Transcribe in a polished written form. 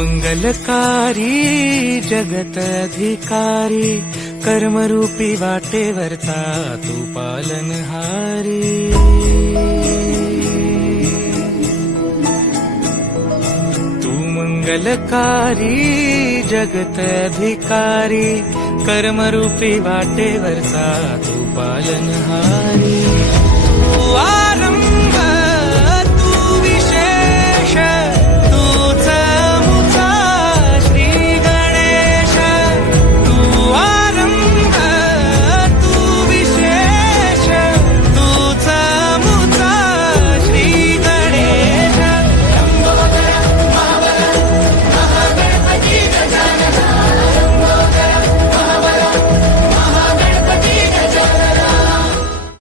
मंगलकारी जगत अधिकारी, कर्मरूपी वाटेवरचा तू पालनहारी। तू मंगलकारी जगत अधिकारी, कर्मरूपी वाटेवरचा तू पालनहारी।